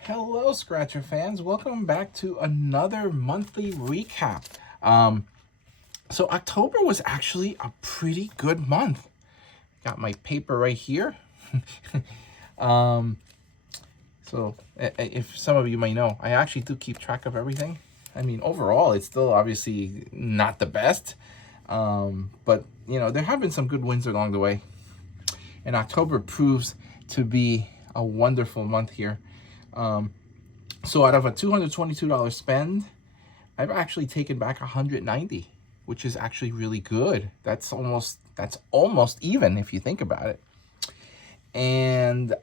Hello, Scratcher fans. Welcome back to another monthly recap. So October was actually a pretty good month. Got my paper right here. So if some of you might know, I actually do keep track of everything. I mean, overall, it's still obviously not the best. But, you know, there have been some good wins along the way. And October proves to be a wonderful month here. So out of a $222 spend, I've actually taken back $190, which is actually really good. That's almost even if you think about it. And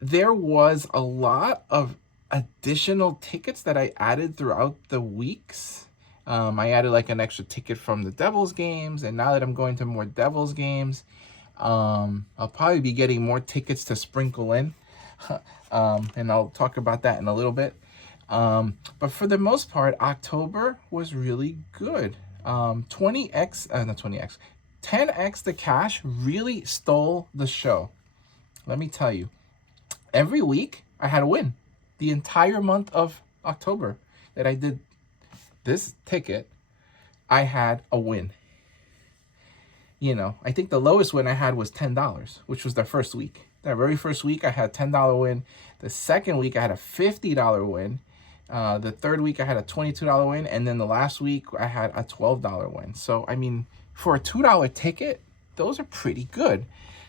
there was a lot of additional tickets that I added throughout the weeks. I added like an extra ticket from the Devils games, and now that I'm going to more Devils games, I'll probably be getting more tickets to sprinkle in. And I'll talk about that in a little bit. But for the most part, October was really good. 10x the cash really stole the show. Let me tell you, every week I had a win. The entire month of October that I did this ticket, I had a win. You know, I think the lowest win I had was $10, which was the first week. That very first week, I had a $10 win. The second week, I had a $50 win. The third week, I had a $22 win. And then the last week, I had a $12 win. So, I mean, for a $2 ticket, those are pretty good.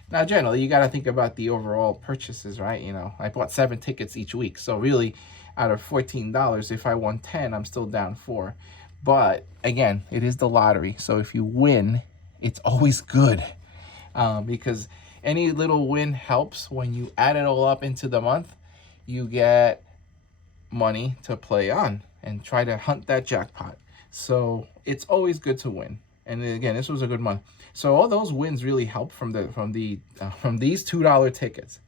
Now, generally, you got to think about the overall purchases, right? You know, I bought 7 tickets each week. So, really, out of $14, if I won 10, I'm still down 4. But, again, it is the lottery. So, if you win, it's always good. Because any little win helps. When you add it all up into the month, you get money to play on and try to hunt that jackpot. So it's always good to win. And again, this was a good month. So all those wins really helped from these $2 tickets.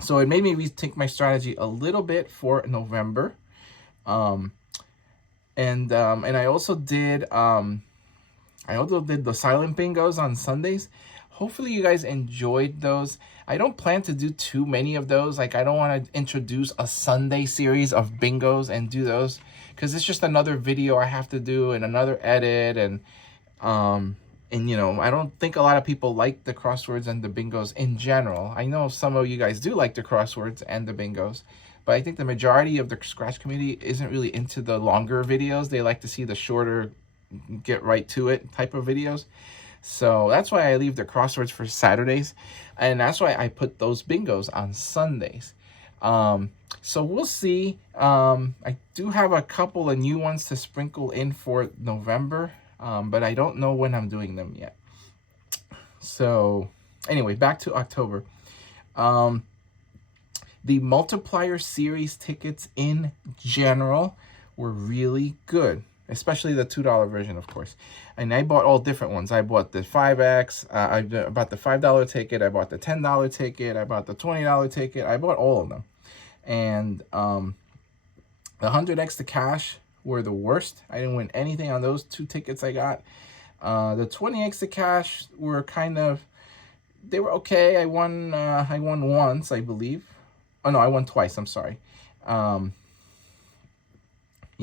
So it made me rethink my strategy a little bit for November. And I also did the silent bingos on Sundays. Hopefully you guys enjoyed those. I don't plan to do too many of those. Like, I don't want to introduce a Sunday series of bingos and do those, because it's just another video I have to do and another edit. And you know, I don't think a lot of people like the crosswords and the bingos in general. I know some of you guys do like the crosswords and the bingos, but I think the majority of the Scratch community isn't really into the longer videos. They like to see the shorter, get right to it type of videos. So that's why I leave the crosswords for Saturdays, and that's why I put those bingos on Sundays. So we'll see. I do have a couple of new ones to sprinkle in for November, but I don't know when I'm doing them yet. So anyway, back to October. The multiplier series tickets in general were really good, especially the $2 version, of course. And I bought all different ones. I bought the 5X, I bought the $5 ticket, I bought the $10 ticket, I bought the $20 ticket, I bought all of them. And the 100X to cash were the worst. I didn't win anything on those 2 tickets I got. The 20X to cash were they were okay. I won once, I believe. Oh no, I won twice, I'm sorry. You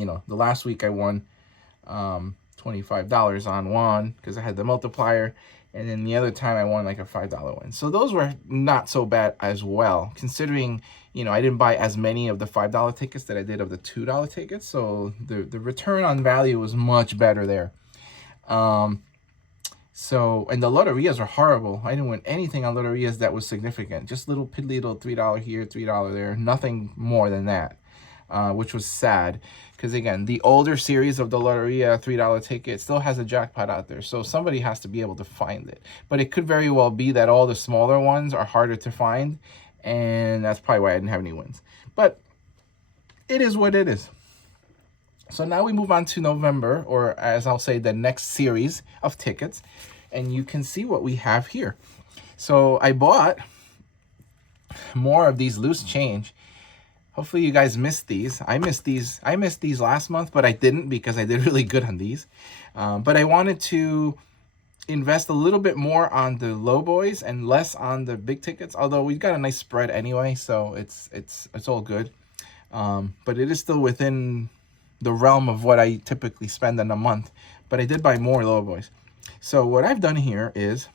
know, the last week I won $25 on one because I had the multiplier, and then the other time I won like a $5 win. So those were not so bad as well, considering, you know, I didn't buy as many of the $5 tickets that I did of the $2 tickets. So the return on value was much better there. So, and the loterias are horrible. I didn't win anything on loterias that was significant. Just little piddly little $3 here, $3 there. Nothing more than that, which was sad. Because again, the older series of the Loteria $3 ticket still has a jackpot out there. So somebody has to be able to find it. But it could very well be that all the smaller ones are harder to find. And that's probably why I didn't have any wins. But it is what it is. So now we move on to November, or as I'll say, the next series of tickets. And you can see what we have here. So I bought more of these loose change. Hopefully you guys missed these. I missed these last month, but I didn't because I did really good on these. But I wanted to invest a little bit more on the low boys and less on the big tickets. Although we've got a nice spread anyway, so it's all good. But it is still within the realm of what I typically spend in a month. But I did buy more low boys. So what I've done here is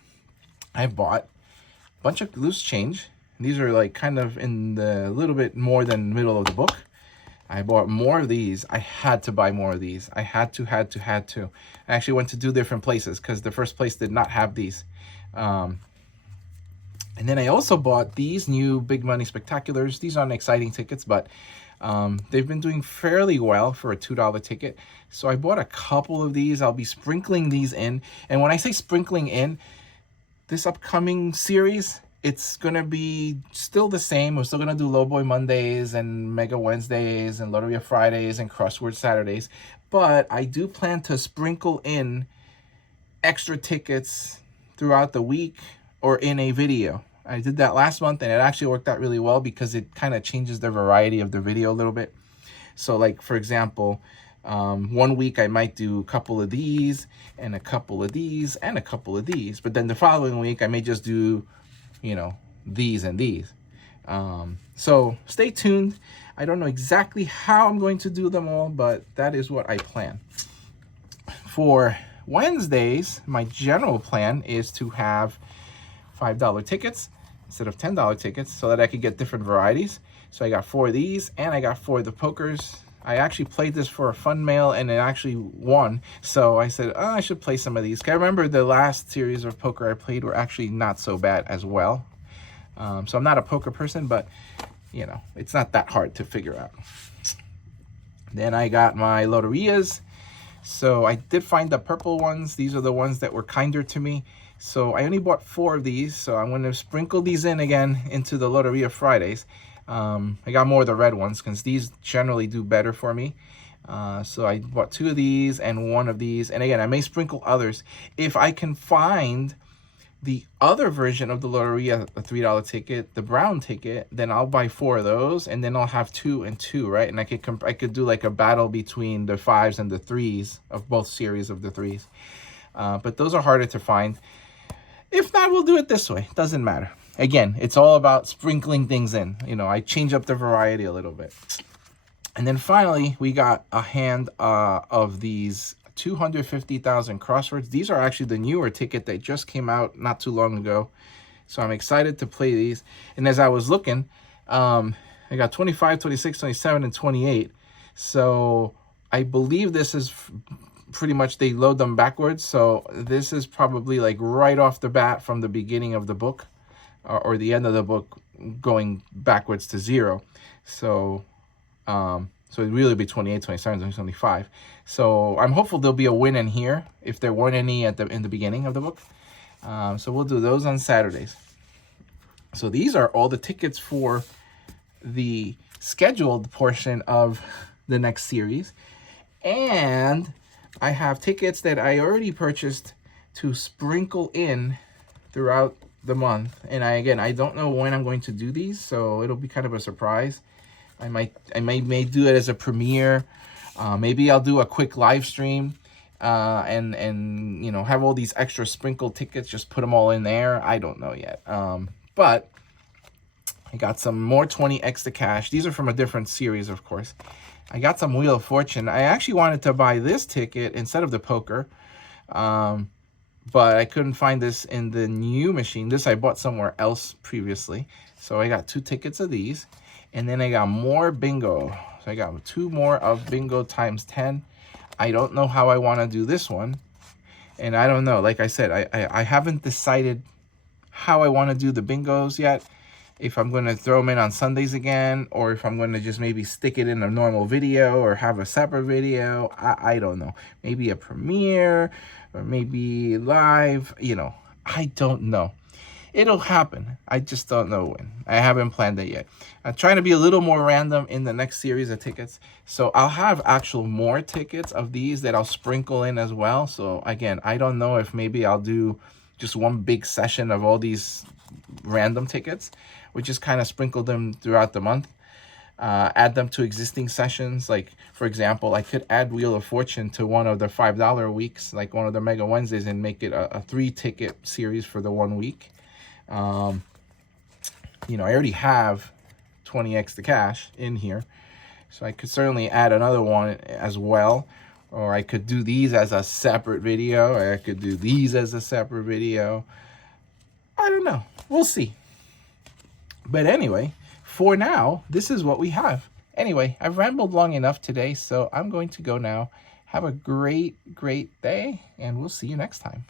I bought a bunch of loose change. These are like kind of in the little bit more than middle of the book. I bought more of these. I had to buy more of these. I had to. I actually went to 2 different places because the first place did not have these. And then I also bought these new Big Money Spectaculars. These aren't exciting tickets, but they've been doing fairly well for a $2 ticket. So I bought a couple of these. I'll be sprinkling these in. And when I say sprinkling in, this upcoming series, it's going to be still the same. We're still going to do Low Boy Mondays and Mega Wednesdays and Lottery Fridays and Crossword Saturdays. But I do plan to sprinkle in extra tickets throughout the week or in a video. I did that last month and it actually worked out really well because it kind of changes the variety of the video a little bit. So like, for example, one week I might do a couple of these and a couple of these and a couple of these. But then the following week I may just do, you know, these and these. So stay tuned. I don't know exactly how I'm going to do them all, but that is what I plan. For Wednesdays, my general plan is to have $5 tickets instead of $10 tickets so that I could get different varieties. So I got 4 of these and I got 4 of the pokers. I actually played this for a fun mail and it actually won. So I said, oh, I should play some of these. I remember the last series of poker I played were actually not so bad as well. So I'm not a poker person, but you know, it's not that hard to figure out. Then I got my loterias. So I did find the purple ones. These are the ones that were kinder to me. So I only bought 4 of these. So I'm going to sprinkle these in again into the Loteria Fridays. I got more of the red ones because these generally do better for me. So I bought 2 of these and 1 of these. And again, I may sprinkle others. If I can find the other version of the Loteria, a $3 ticket, the brown ticket, then I'll buy 4 of those. And then I'll have 2 and 2, right? And I could do like a battle between the 5s and the 3s of both series of the 3s. But those are harder to find. If not, we'll do it this way. Doesn't matter. Again, it's all about sprinkling things in. You know, I change up the variety a little bit. And then finally, we got a hand of these 250,000 crosswords. These are actually the newer ticket that just came out not too long ago. So I'm excited to play these. And as I was looking, I got 25, 26, 27, and 28. So I believe this is pretty much they load them backwards. So this is probably like right off the bat from the beginning of the book or the end of the book going backwards to 0. So so it'd really be 28, 27, 25. So I'm hopeful there'll be a win in here if there weren't any in the beginning of the book. So we'll do those on Saturdays. So these are all the tickets for the scheduled portion of the next series. And I have tickets that I already purchased to sprinkle in throughout the month. And I don't know when I'm going to do these, so it'll be kind of a surprise. I may do it as a premiere. Maybe I'll do a quick live stream and you know, have all these extra sprinkled tickets, just put them all in there. I don't know yet. But I got some more 20x to cash. These are from a different series, of course. I got some Wheel of Fortune. I actually wanted to buy this ticket instead of the poker. But I couldn't find this in the new machine. This I bought somewhere else previously. So I got 2 tickets of these. And then I got more bingo. So I got 2 more of bingo times 10. I don't know how I want to do this one. And I don't know. Like I said, I haven't decided how I want to do the bingos yet. If I'm going to throw them in on Sundays again, or if I'm going to just maybe stick it in a normal video or have a separate video. I don't know. Maybe a premiere or maybe live. You know, I don't know. It'll happen. I just don't know when. I haven't planned it yet. I'm trying to be a little more random in the next series of tickets. So I'll have actual more tickets of these that I'll sprinkle in as well. So again, I don't know if maybe I'll do just one big session of all these random tickets, which just kind of sprinkle them throughout the month. Add them to existing sessions. Like, for example, I could add Wheel of Fortune to one of the $5 weeks, like one of the Mega Wednesdays, and make it a 3-ticket series for the 1 week. You know, I already have 20x the cash in here, so I could certainly add another one as well. Or I could do these as a separate video, or I could do these as a separate video. I don't know. We'll see. But anyway, for now, this is what we have. Anyway, I've rambled long enough today, so I'm going to go now. Have a great, great day, and we'll see you next time.